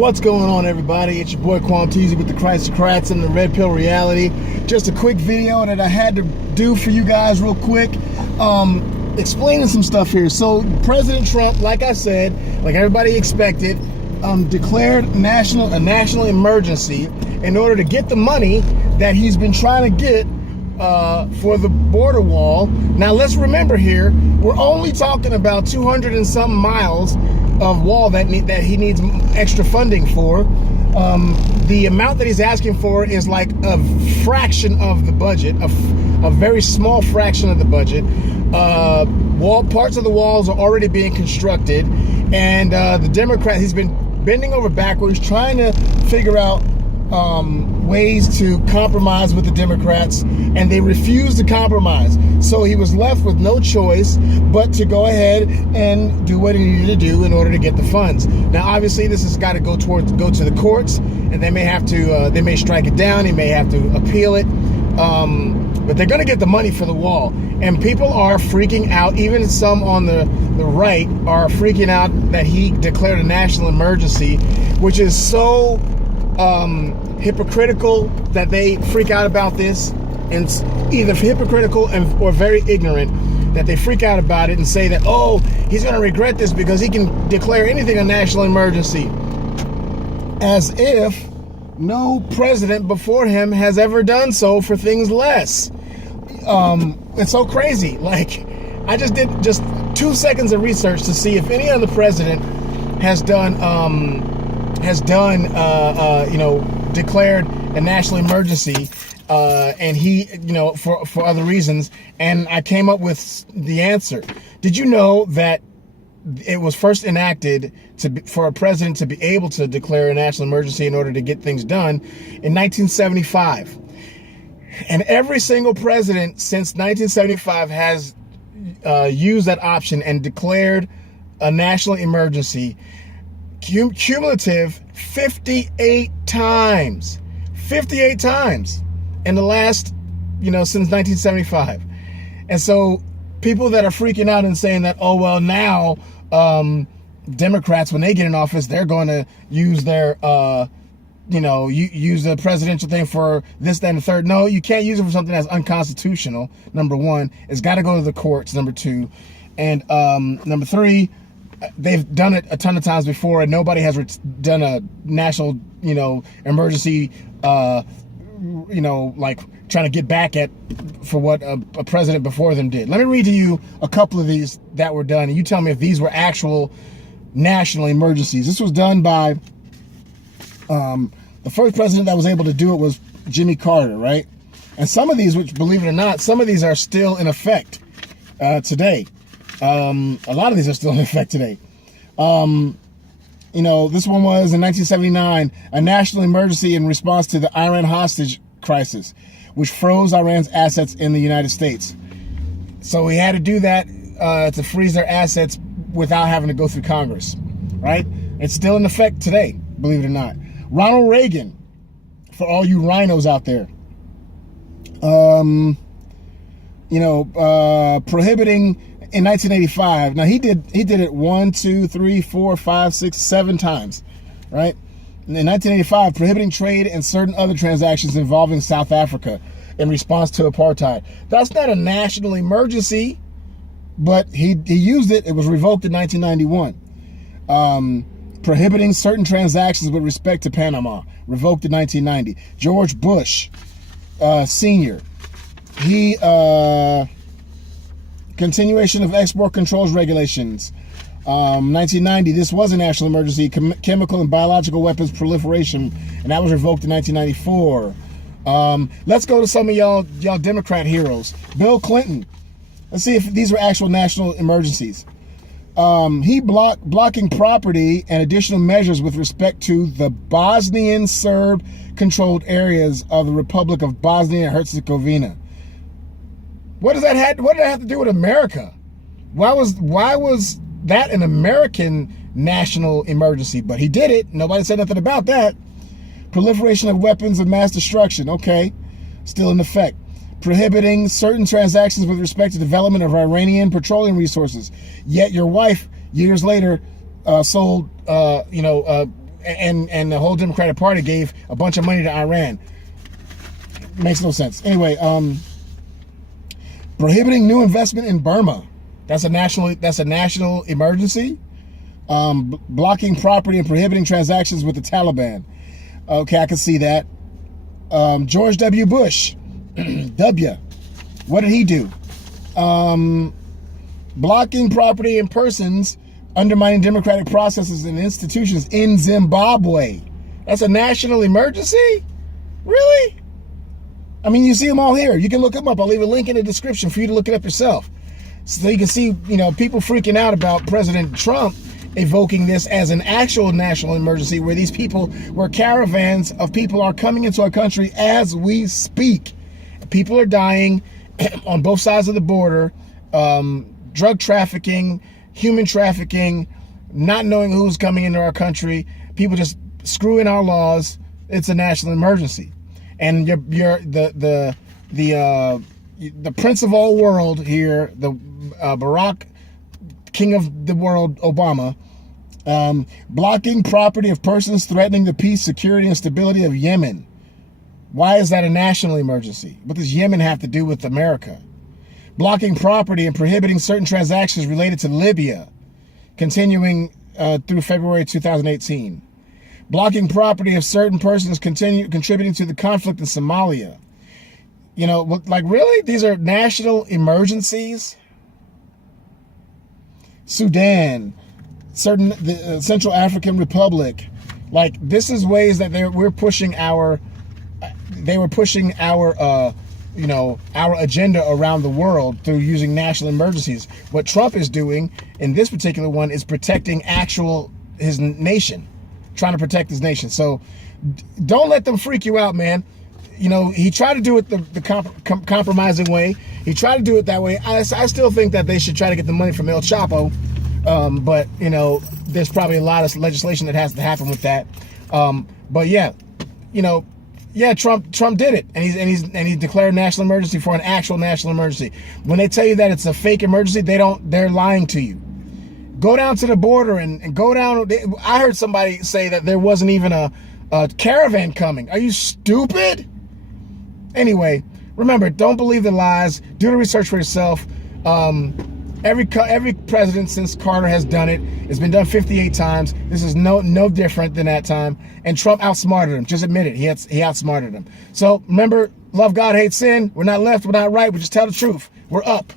What's going on, everybody? It's your boy Quanteezy with the Christocrats and the Red Pill Reality. Just a quick video that I had to do for you guys real quick, explaining some stuff here. So President Trump, like I said, like everybody expected, declared a national emergency in order to get the money that he's been trying to get for the border wall. Now let's remember here, we're only talking about 200 and something miles of wall that he needs extra funding for. The amount that he's asking for is like a fraction of the budget, a very small fraction of the budget. Parts of the walls are already being constructed, and the Democrat, he's been bending over backwards trying to figure out ways to compromise with the Democrats, and they refused to compromise. So he was left with no choice but to go ahead and do what he needed to do in order to get the funds. Now, obviously, this has got to go to the courts, and they may have to, they may strike it down, he may have to appeal it, but they're going to get the money for the wall. And people are freaking out. Even some on the right are freaking out that he declared a national emergency, which is so hypocritical that they freak out about this, and either hypocritical or very ignorant that they freak out about it and say that, oh, he's going to regret this because he can declare anything a national emergency, as if no president before him has ever done so for things less. It's so crazy. Like, I just did 2 seconds of research to see if any other president has done declared a national emergency, and he, for other reasons, and I came up with the answer. Did you know that it was first enacted for a president to be able to declare a national emergency in order to get things done in 1975? And every single president since 1975 has used that option and declared a national emergency. Cumulative 58 times. 58 times in the last, since 1975. And so people that are freaking out and saying that, oh, well, now Democrats, when they get in office, they're going to use their, use the presidential thing for this, that, and the third. No, you can't use it for something that's unconstitutional, number one. It's got to go to the courts, number two. And number three, they've done it a ton of times before, and nobody has done a national, emergency, like trying to get back for what a president before them did. Let me read to you a couple of these that were done, and you tell me if these were actual national emergencies. This was done by, the first president that was able to do it was Jimmy Carter, right? And some of these, which, believe it or not, some of these are still in effect today. A lot of these are still in effect today. This one was in 1979, a national emergency in response to the Iran hostage crisis, which froze Iran's assets in the United States. So he had to do that to freeze their assets without having to go through Congress, right? It's still in effect today, believe it or not. Ronald Reagan, for all you rhinos out there, prohibiting in 1985. Now he did it 1, 2, 3, 4, 5, 6, 7 times, right? In 1985, prohibiting trade and certain other transactions involving South Africa in response to apartheid. That's not a national emergency, but he used it. It was revoked in 1991. Prohibiting certain transactions with respect to Panama, revoked in 1990. George Bush Sr., he continuation of export controls regulations. 1990, this was a national emergency, chemical and biological weapons proliferation, and that was revoked in 1994. Let's go to some of y'all Democrat heroes. Bill Clinton. Let's see if these were actual national emergencies. He blocking property and additional measures with respect to the Bosnian Serb controlled areas of the Republic of Bosnia and Herzegovina. What did that have to do with America? Why was that an American national emergency? But he did it. Nobody said nothing about that. Proliferation of weapons of mass destruction. Okay, still in effect. Prohibiting certain transactions with respect to development of Iranian petroleum resources. Yet your wife, years later, sold, and the whole Democratic Party gave a bunch of money to Iran. Makes no sense. Anyway, prohibiting new investment in Burma. That's a national emergency. Blocking property and prohibiting transactions with the Taliban. Okay, I can see that. George W. Bush. W. What did he do? Blocking property and persons, undermining democratic processes and institutions in Zimbabwe. That's a national emergency? Really? I mean, you see them all here. You can look them up. I'll leave a link in the description for you to look it up yourself. So you can see, people freaking out about President Trump evoking this as an actual national emergency, where caravans of people are coming into our country as we speak. People are dying on both sides of the border, drug trafficking, human trafficking, not knowing who's coming into our country, people just screwing our laws. It's a national emergency. And the prince of all world here, the Barack, king of the world, Obama, blocking property of persons threatening the peace, security, and stability of Yemen. Why is that a national emergency? What does Yemen have to do with America? Blocking property and prohibiting certain transactions related to Libya, continuing through February 2018. Blocking property of certain persons contributing to the conflict in Somalia. Like, really? These are national emergencies? Sudan, the Central African Republic. Like, this is ways that they were pushing our agenda around the world through using national emergencies. What Trump is doing in this particular one is protecting his nation, trying to protect his nation. So don't let them freak you out, man. He tried to do it the compromising way. He tried to do it that way. I still think that they should try to get the money from El Chapo. But there's probably a lot of legislation that has to happen with that. But yeah, Trump did it, and he declared national emergency for an actual national emergency. When they tell you that it's a fake emergency, they're lying to you. Go down to the border and go down. I heard somebody say that there wasn't even a caravan coming. Are you stupid? Anyway, remember, don't believe the lies. Do the research for yourself. Every president since Carter has done it. It's been done 58 times. This is no different than that time. And Trump outsmarted him. Just admit it. He outsmarted him. So remember, love God, hate sin. We're not left. We're not right. We just tell the truth. We're up.